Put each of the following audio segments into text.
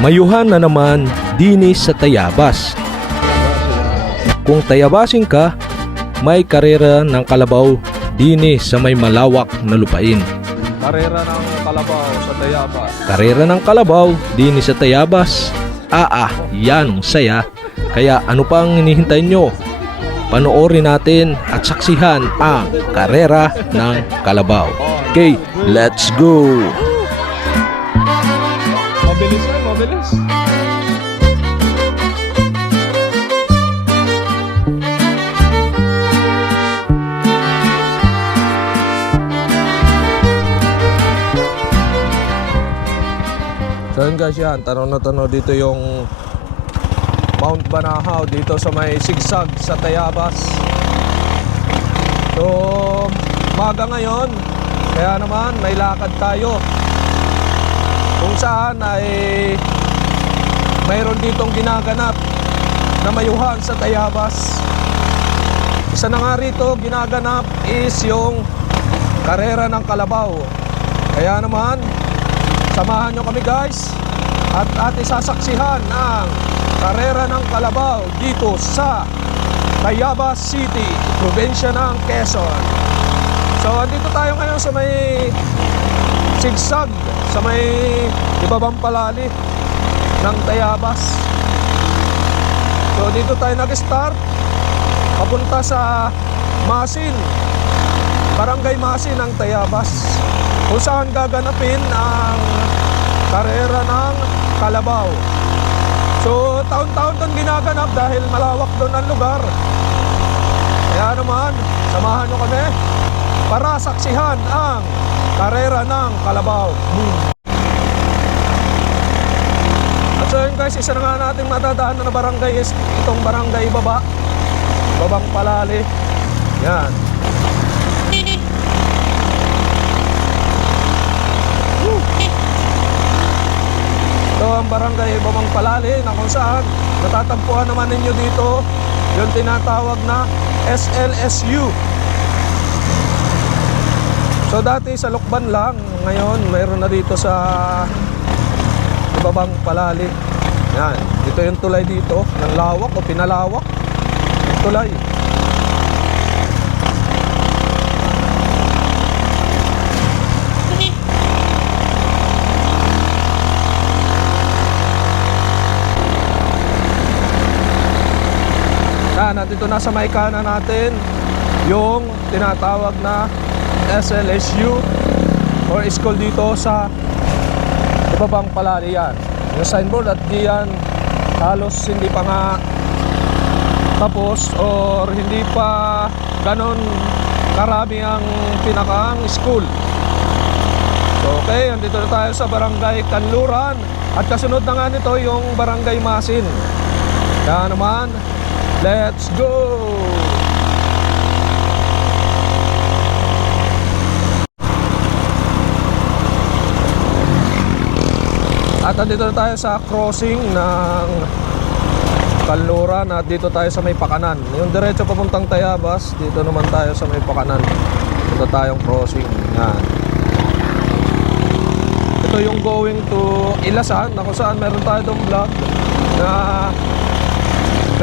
Mayuhan na naman dinis sa Tayabas. Kung tayabasin ka, may karera ng kalabaw dinis sa may malawak na lupain. Karera ng Kalabaw sa Tayabas. Karera ng kalabaw dinis sa Tayabas. Ah ah, yan ang saya. Kaya ano pang hinihintay nyo? Panoorin natin at saksihan ang karera ng kalabaw. Okay, let's go! Mabilis mabilis. So yun guys yan, tanong na tanong dito yung Mount Banahaw dito sa may sigsag sa Tayabas. So, maga ngayon, kaya naman may lakad tayo kung saan ay mayroon ditong ginaganap na mayuhan sa Tayabas. Isa na nga rito ginaganap is yung karera ng Kalabaw. Kaya naman, samahan nyo kami guys at ating sasaksihan ang karera ng Kalabaw dito sa Tayabas City, probinsya ng Quezon. So, andito tayo ngayon sa may sigsag sa may ibabang palali ng Tayabas. So dito tayo nag-start papunta sa Masin, Barangay Masin ng Tayabas kung saan gaganapin ang karera ng Kalabaw. So taon-taon doon ginaganap dahil malawak doon ang lugar. Kaya naman, samahan nyo kami para saksihan ang karera ng Kalabaw. So yun guys, isa na nga natin matadaan na barangay is itong barangay Baba. Babang Palali. Yan. Woo. Ito ang barangay Babang Palali na kung saan natatagpuan naman ninyo dito yung tinatawag na SLSU. So dati sa Lukban lang, ngayon mayroon na dito sa ibabang palali. Yan, ito yung tulay dito, ng lawak o pinalawak. Yung tulay. Yan, nandito na sa may kanan natin yung tinatawag na SLSU or school dito sa ibabang palari yan. Yung signboard at diyan halos hindi pa nga tapos or hindi pa ganon karami ang pinakaang school. So okay, andito na tayo sa barangay Kanluran at kasunod na nga nito yung barangay Masin. Kaya naman, let's go! At andito na tayo sa crossing ng Kanluran at dito tayo sa may Pakanan. Yung diretso papuntang Tayabas, dito naman tayo sa may Pakanan. Dito tayong crossing. Yan. Ito yung going to Ilasan na kung saan meron tayo dong vlog na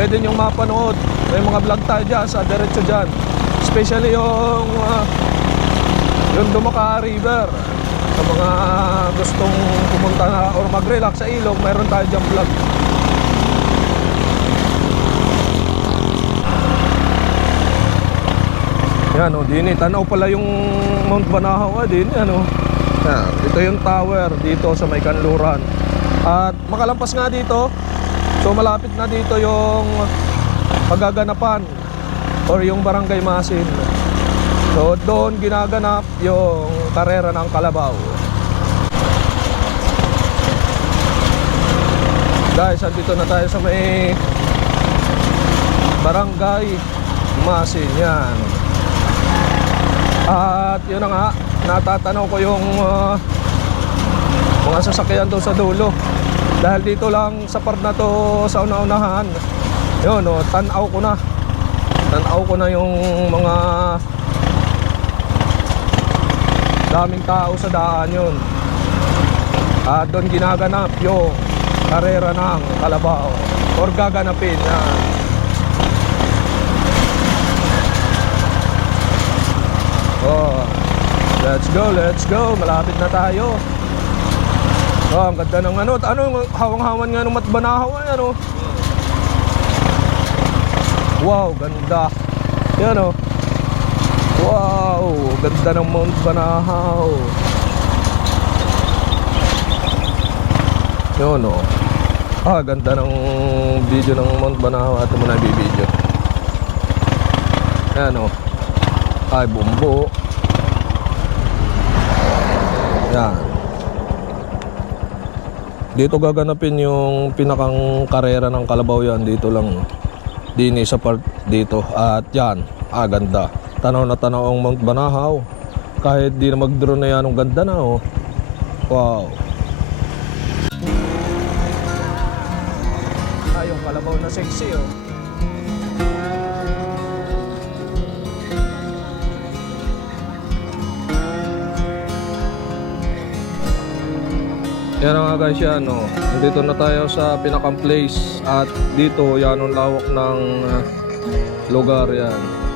pwede nyong mapanood. May mga vlog tayo dyan sa diretso dyan. Especially yung uh, yung Dumaka River sa mga gustong pumunta na or mag-relax sa ilog, mayroon tayo dyan vlog. Yan o, dini, tanaw pala yung Mount Banahaw, ah, dini, ano. Yan, ito yung tower dito sa may Kanluran. At makalampas nga dito, so malapit na dito yung pagaganapan or yung barangay Masin. So doon ginaganap yung karera ng Kalabaw. Guys, andito na tayo sa may barangay Masin yan. At yun na nga, natatanaw ko yung uh, mga sasakyan doon sa dulo. Dahil dito lang sa part na to sa una-unahan, yun, oh, tanaw ko na. Tanaw ko na yung mga daming tao sa daan yun. At doon ginaganap yung karera ng Kalabaw or gaganapin yan. Oh, let's go, let's go. Malapit na tayo. Oh, ang ganda ng ano. Ano, hawang-hawan nga ng matbanahaw ay ano. Wow, ganda. Yan oh. Wow, ganda ng Mount Banahaw. Yun oh. Ah, ganda ng video ng Mount Banahaw. Ito muna i-video. Yan oh. Ay, bumbo. Yan. Dito gaganapin yung pinakang karera ng Kalabaw yan. Dito lang. Dini sa part dito. At yan. Ah, ganda. Tanaw na tanaw ang Mount Banahaw. Kahit di na mag-drone na yan, ang ganda na oh. Wow. Ah, yung Kalabaw na sexy oh. Yan nga guys yan, no. Nandito na tayo sa pinakang place at dito yan ang lawak ng uh, lugar yan.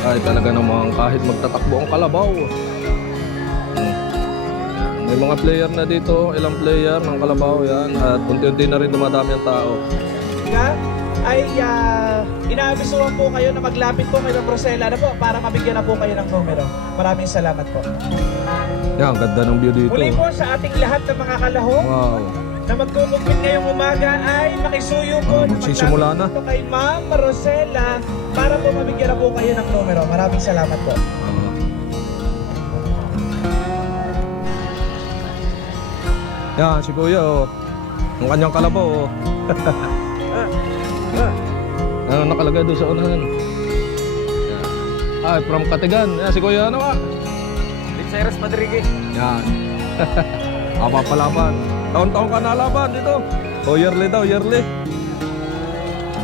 Ay talaga namang kahit magtatakbo ang kalabaw. May mga player na dito, ilang player ng kalabaw yan at unti-unti na rin dumadami ang tao. nga ay uh, inaabisuhan po kayo na maglapit po kayo ng Rosella na po para mabigyan na po kayo ng numero. Maraming salamat po. Yan, ganda ng view dito. Muli po sa ating lahat ng mga kalahok Wow. Na magkukumpit ngayong umaga ay makisuyo po Ah, magsisimula na. kay Ma'am Rosella para po mabigyan na po kayo ng numero. Maraming salamat po. Ah. Yan, si Kuya, oh. Ang kanyang kalabaw, oh. ano nakalagay doon sa unahan? Ay, from Katigan. Yan, si Kuya, ano ka? Cyrus Madrigue. Yan. Aba palaban. Taon-taon ka nalaban dito. O yearly daw, yearly.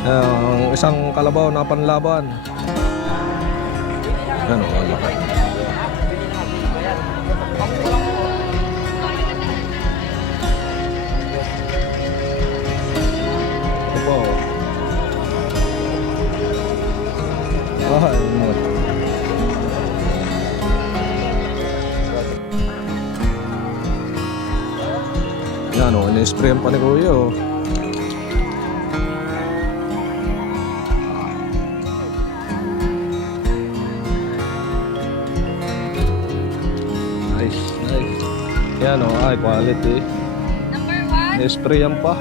Ang isang kalabaw na panlaban. Yan o, ang laki. Yan o, in-sprayan pa ni Kuya o. Nice, nice. Yan o, ay quality. Number one, In-sprayan pa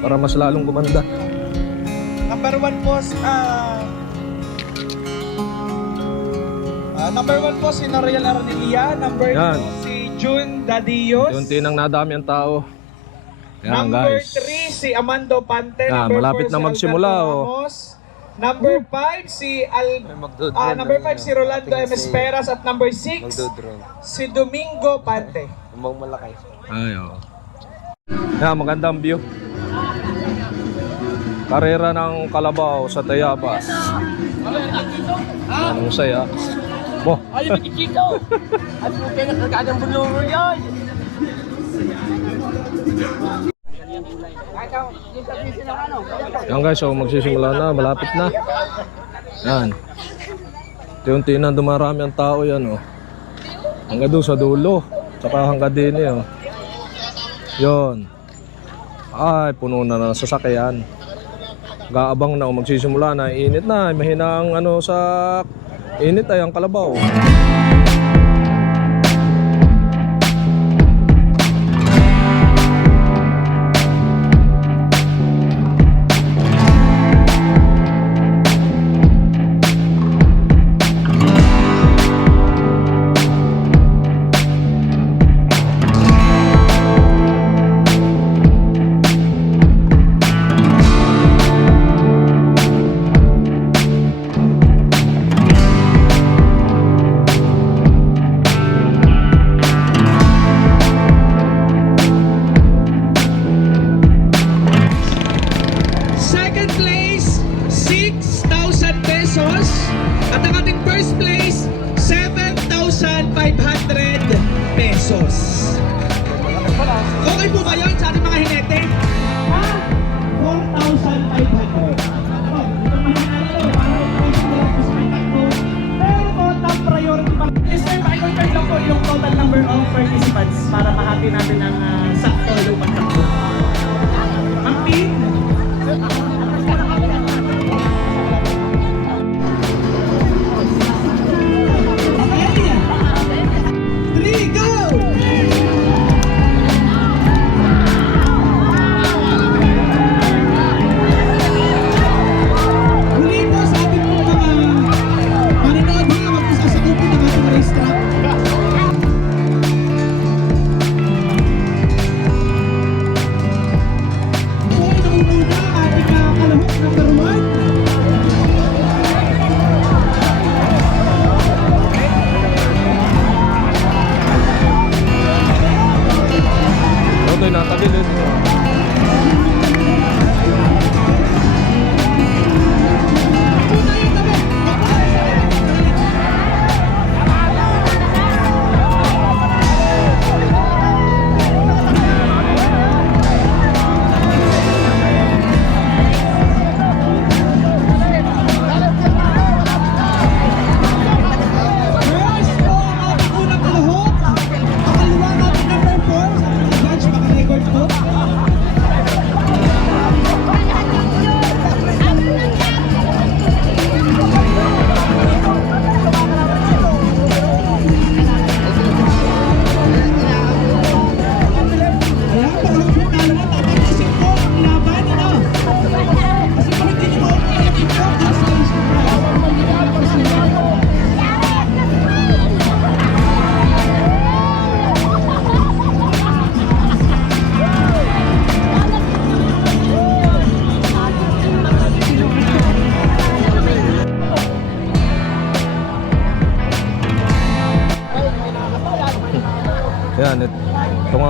para mas lalong gumanda. Number one po, ah... ah, number one po si Noriel Ardelia. Number Yan. two si June Dadillos. Unti nang nadami ang tao. Yan Number guys. 3 si Amando Pante. Yan, number malapit four, na si magsimula, Alberto oh. Ramos. Number 5 si Al ah, number 5 si Rolando M. Esperas at number 6 si Domingo Pante. Ay, oh. Yan, magandang view. Karera ng Kalabaw sa Tayabas. Anong saya. Bo, ay, magkikito! At yung pinakagagang buluro yan! Yan guys, so magsisimula na, malapit na. Yan. Unti na dumarami ang tao yan, oh. Hanggang doon sa dulo. Tsaka hanggang din, eh, oh. Yun. Ay, puno na ng sasakyan. Gaabang na, oh, magsisimula na. Init na, mahina ang ano sa init ay ang kalabaw.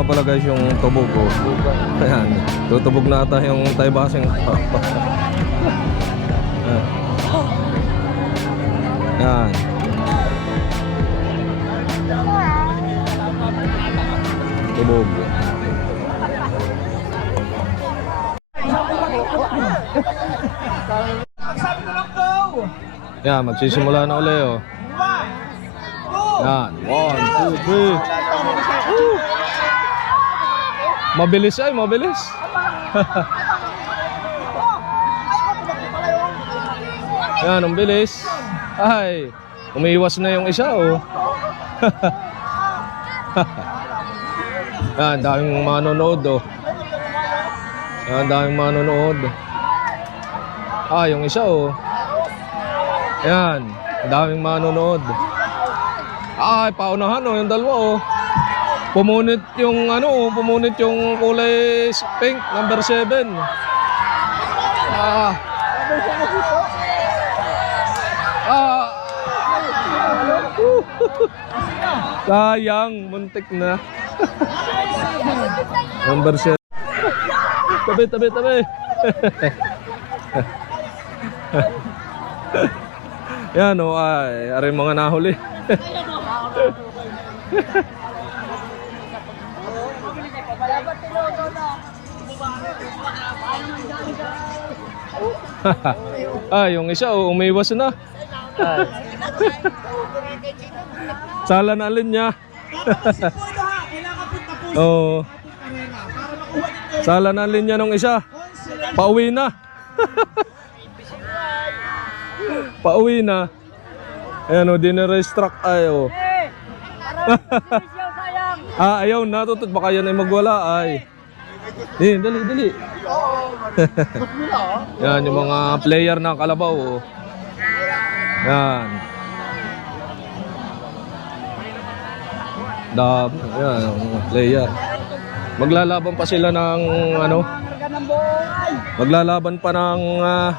Nga pala guys yung tubog ko. Ayan, tutubog na ata yung taybasing. Ayan. Yan. Tubog. Yan, magsisimula na uli oh. Yan, one, two, three. Woo! Mabilis ay, mabilis. Yan, ang bilis. Ay, umiiwas na yung isa oh. Yan, daming manonood oh. Yan, daming manonood. Ah, yung isa oh. Yan, daming manonood. Ay, paunahan oh, yung dalawa oh. Pumunit yung ano, oh, pumunit yung kulay pink, number 7. Ah. Ah. Sayang, muntik na. number 7. Tabi, tabi, tabi. Yan o, ay, ari mga nahuli. ah, yung isa oh, umiwas na. Sala na alin niya. Oo. ninyo Sala na alin niya nung isa. Pauwi na. Pauwi na. Ayan o, dinire-struck ay o. ah, ayaw na. Tutut baka yan ay magwala ay. Eh, dali, dali. yan, yung mga player ng Kalabaw. Oh. Yan. Dam, yan, player. Maglalaban pa sila ng ano? Maglalaban pa ng ah,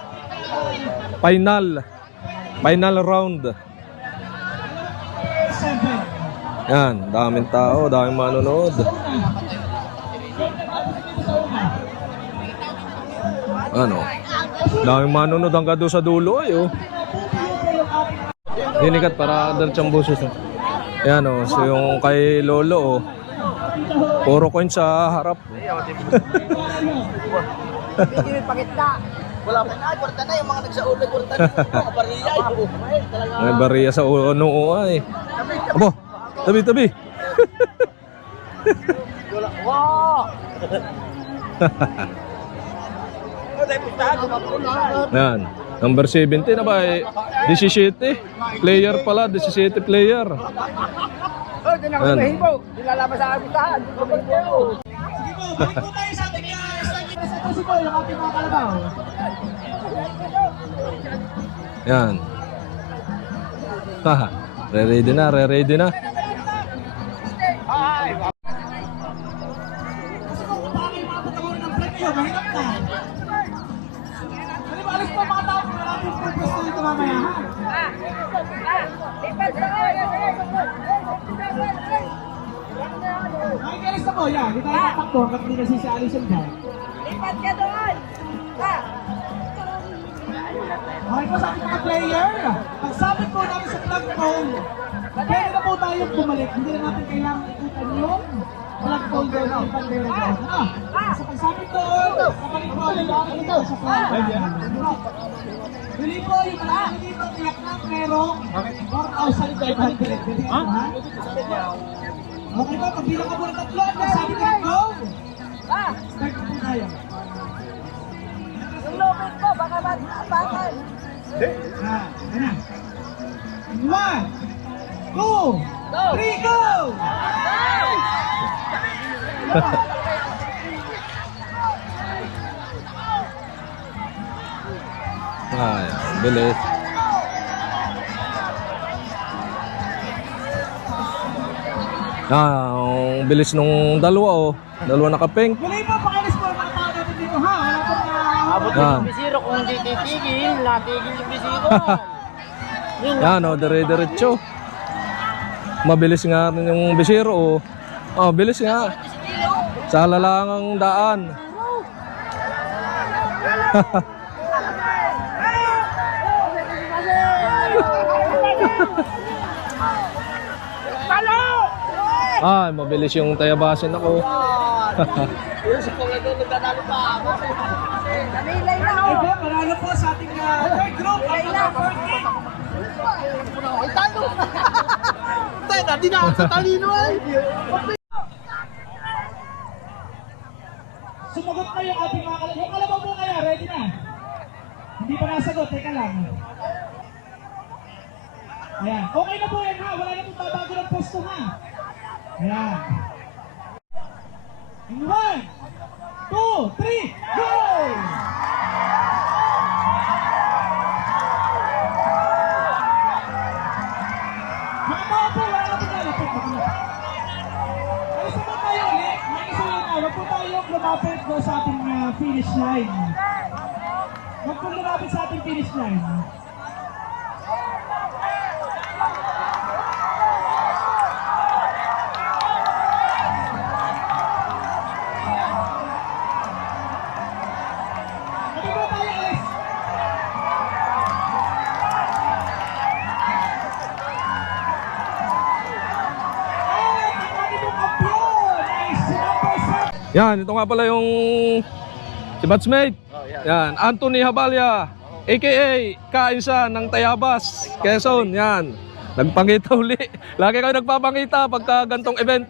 final. Final round. Yan, daming tao, daming manonood. Ano? Daming manonood hanggang doon sa dulo ay oh. Dinikat para diretsang busos. oh. Yan oh, so yung kay Lolo oh. Puro coin sa harap. Wala pa na, kwarta na yung mga nagsaulay, kwarta na. Mga bariya. May bariya sa uno ay. Abo, tabi tabi. Wala. Wow! Yan. Number 17 na ba? Eh, 17. Player pala, 17 player. Oh, di na ako Ayan. mahibo. Dilalaban mamaya, ha? Makikialis na po, yan. Hindi tayo tatakbo hanggat hindi nasisialis yung dyan. Lipat ka doon! Ha? Okay po sa ating mga player, pagsabit po namin sa flag pole, pwede na po tayong bumalik. Hindi na natin kailangan ikutan yung flag pole doon ng bandera doon. Ano? Sa pagsabit doon, kapalik po. Huli po yung malaki dito, tiyak na merong 4,500. Pwede ka po, ha? Okay po, pagbilang ka po ng tatlo, pagsabit na go! Ha? Start po tayo. Yung lupit ko, baka matapakan. Ah, ano? One, two, three, go! Ay, ang bilis. Ah, ang bilis nung dalawa oh. Dalawa nakapink. Muli po, pakialis po ang mga tao natin dito, ha? Abot Yan. yung bisiro kung hindi titigil, natigil yung bisiro. Yun, Yan oh, dire-diretso. Mabilis nga rin yung bisiro oh. Oh, bilis nga. Sa lalangang daan. Ay, mabilis yung tayabasin ako. Yun, sa kong nagdun, nagdadalo pa ako. Na Okay ako. po, panalo po sa ating uh, third group. Ang number 14. Ay, talo! Tayo na, di na sa talino ay! Sumagot na yung ating mga kalabaw. Yung kalabaw mo kaya, ready na? Hindi pa nasagot, teka lang. Ayan, okay na po yan ha. Wala na pong babago ng posto ha. Ayan. In one, two, three, go! Po, wala na pong lalapit. Alis tayo ulit. Isa yun na. Huwag po lumapit sa ating uh, finish line. Huwag po lumapit sa ating finish line. Yan, ito nga pala yung si batchmate. Yan, Anthony Habalya, aka Kainsa ng Tayabas, Quezon. Yan, nagpangita uli. Lagi kayo nagpapangita pagka gantong event.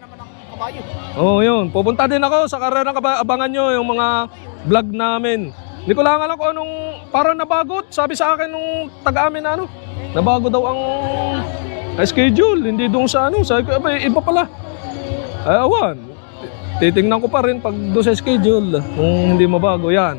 Oo, oh, yun. Pupunta din ako sa karera ng abangan nyo yung mga vlog namin. Hindi ko lang alam kung anong parang nabagot. Sabi sa akin nung taga-amin na ano, nabago daw ang schedule. Hindi doon sa ano. Sabi ko, "Abay, iba pala. Ay, awan. Titingnan ko pa rin pag doon sa schedule. Kung hindi mabago, yan.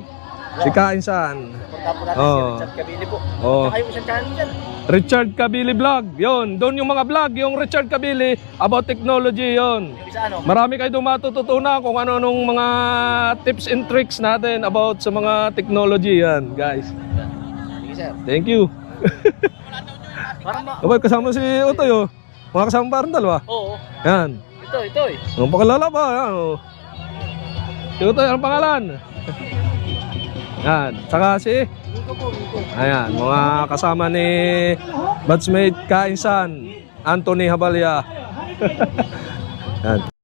Si Kainsan. Si Richard Cabili po. Oh. Saka yung isang channel dyan. Richard Kabili Vlog. Yun, doon yung mga vlog. Yung Richard Kabili about technology, isa ano? Marami kayo matututunan kung ano nung mga tips and tricks natin about sa mga technology yan, guys. Thank you. Parang. Abay, kasama si Utoy, oh. Mga kasama pa rin dalawa. Oo. Yan. Ito, ito eh. Ang pakilala ba? Yan, oh. Si Utoy, ang pangalan? Yan. Saka si... Ayan, mga kasama ni batchmate Kainsan, Anthony Habalya. Yan.